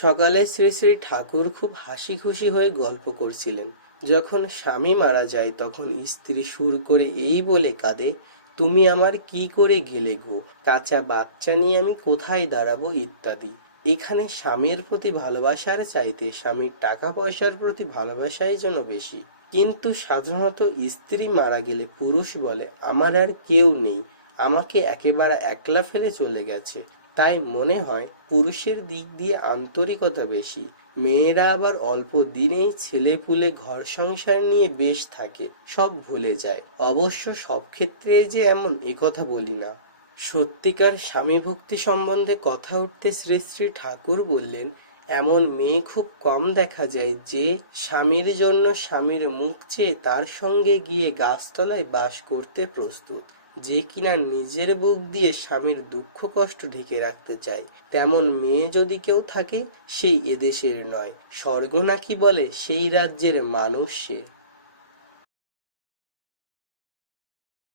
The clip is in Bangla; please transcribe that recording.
সকালে শ্রী শ্রী ঠাকুর খুব হাসি খুশি হয়ে গল্প করছিলেন। যখন স্বামী মারা যায় তখন স্ত্রী সুর করে এই বলে কাঁদে, তুমি আমার কি করে গেলে গো, কাঁচা বাচ্চা নিয়ে আমি কোথায় দাঁড়াবো ইত্যাদি। এখানে স্বামীর প্রতি ভালোবাসার চাইতে স্বামীর টাকা পয়সার প্রতি ভালোবাসাই যেন বেশি। কিন্তু সাধারণত স্ত্রী মারা গেলে পুরুষ বলে, আমার আর কেউ নেই, আমাকে একেবারে একলা ফেলে চলে গেছে। তাই মনে হয় পুরুষের দিক দিয়ে আন্তরিকতা বেশি। মেয়েরা আবার অল্প দিনেই ছেলেপুলে ঘর সংসার নিয়ে বেশ থাকে, সব ভুলে যায়। অবশ্য সব ক্ষেত্রে যে এমন একথা বলি না। সত্যিকার স্বামী ভক্তি সম্বন্ধে কথা উঠতে শ্রী শ্রী ঠাকুর বললেন, এমন মেয়ে খুব কম দেখা যায় যে স্বামীর জন্য স্বামীর মুখ চেয়ে তার সঙ্গে গিয়ে গাছতলায় বাস করতে প্রস্তুত, যে কিনা নিজের বুক দিয়ে স্বামীর দুঃখ কষ্ট ঢেকে রাখতে চায়। তেমন মেয়ে যদি কেউ থাকে, সেই এদেশের নয়, স্বর্গ নাকি বলে সেই রাজ্যের মানুষ সে।